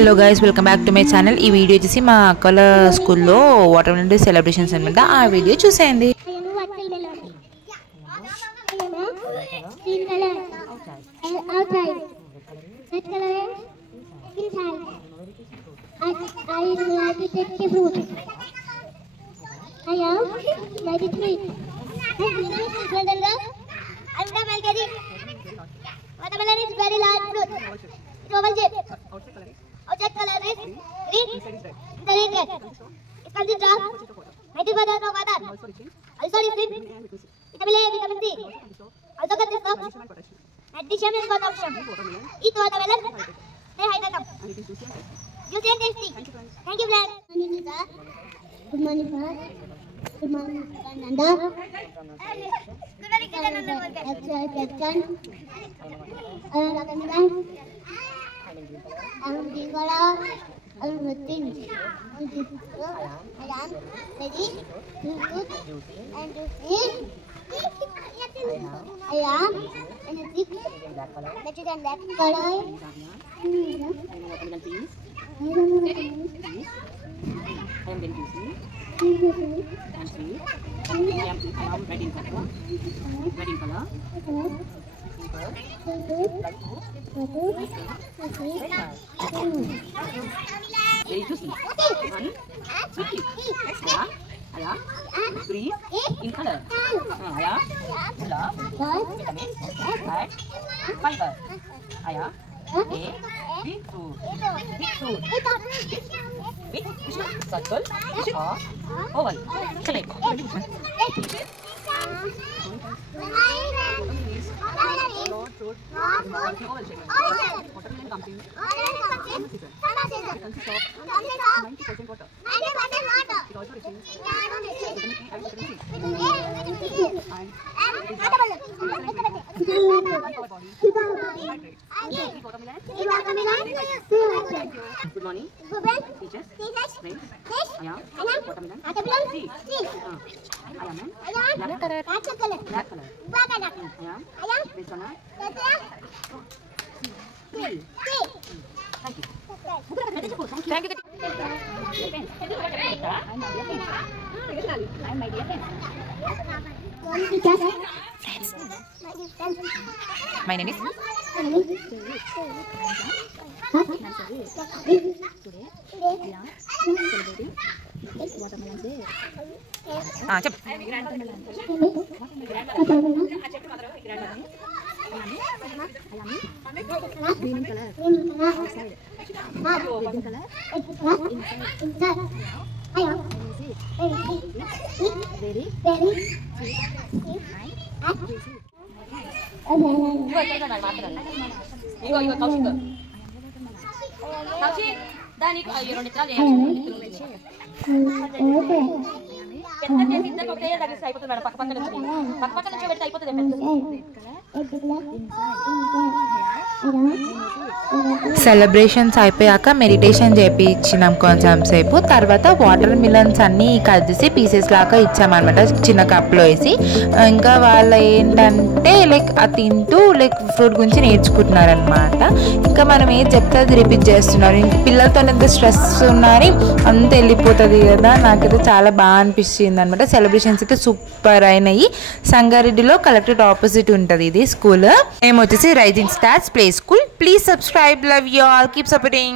Hello guys, welcome back to my channel. ఈ వీడియో వచ్చేసి మా అక్కల స్కూల్లో వాటర్ మెలన్ డే సెలబ్రేషన్స్ అనమాట. ఆ వీడియో చూసేయండి. Watermelon is very large fruit. It's oval shape. Outside color is green. Inside is red. It consists of 90% of water. Also rich in vitamin A, vitamin C. Also consists of magnesium and potassium. Eat watermelon. Stay hydrated. Juicy and tasty. Thank you, friends. Good morning, sir. Good morning, Nanda. Good morning, Nanda. Exercise. I'm Dingola. I'm routine. I am ready to cook and to eat. I am energetic, better than that color. I am very juicy and sweet. I am red in color. Very juicy. Sweet. Yeah. Green in color. Yeah. Love. Vitamin. Fat. Fiber. Yeah. Beetroot. With circle or oval. Select. Good morning, teachers, friends. I am watermelon. I am black color. I am Vishwana. Thank you. Thank you. I'm my dear friend. My name is Green color. Outside. Red color. Inside. I am very celebrations అయిపోయాక మెడిటేషన్ చేయించినాం కొంచెం సేపు. తర్వాత water melons అన్నీ కట్ చేసి పీసెస్ లాగా ఇచ్చామన్నమాట, చిన్న కప్లో వేసి. ఇంకా వాళ్ళు ఏంటంటే అది తింటూ ఫ్రూట్ గురించి నేర్చుకుంటున్నారనమాట. ఇంకా మనం ఏది చెప్తే అది రిపీట్ చేస్తున్నారు. ఇంక పిల్లలతో ఎంత స్ట్రెస్ ఉన్నని అంత వెళ్ళిపోతుంది కదా. నాకైతే చాలా బాగా అనిపిస్తుంది అనమాట. సెలబ్రేషన్స్ అయితే సూపర్ అయినాయి. సంగారెడ్డిలో కలెక్టరేట్ ఆపోజిట్ ఉంటుంది ఇది స్కూల్. మేము వచ్చేసి rising stars play school. Please subscribe. Love you all. Keep supporting.